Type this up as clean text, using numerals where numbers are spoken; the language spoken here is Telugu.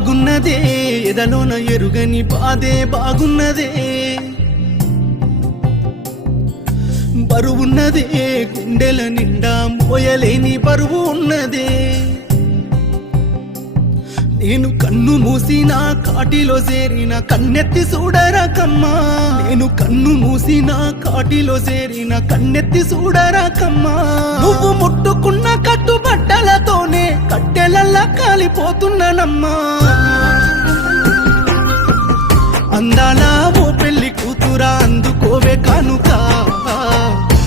బాగున్నదే ఎదలోన ఎరుగని బాధే బాగున్నదే బరువున్నదే గుండెల నిండా మోయలేని బరువు ఉన్నదే నేను కన్ను మూసిన కాటిలో చేరిన కన్నెత్తి చూడరా కమ్మా నేను కన్ను మూసిన కాటిలో చేరిన కన్నెత్తి చూడరా కమ్మా నువ్వు ముట్టుకున్న కట్టుబట్టలతోనే కట్టెలల్లా కాలిపోతున్నానమ్మా అందాల ఓ పెళ్లి కూతురా అందుకోవే కానుక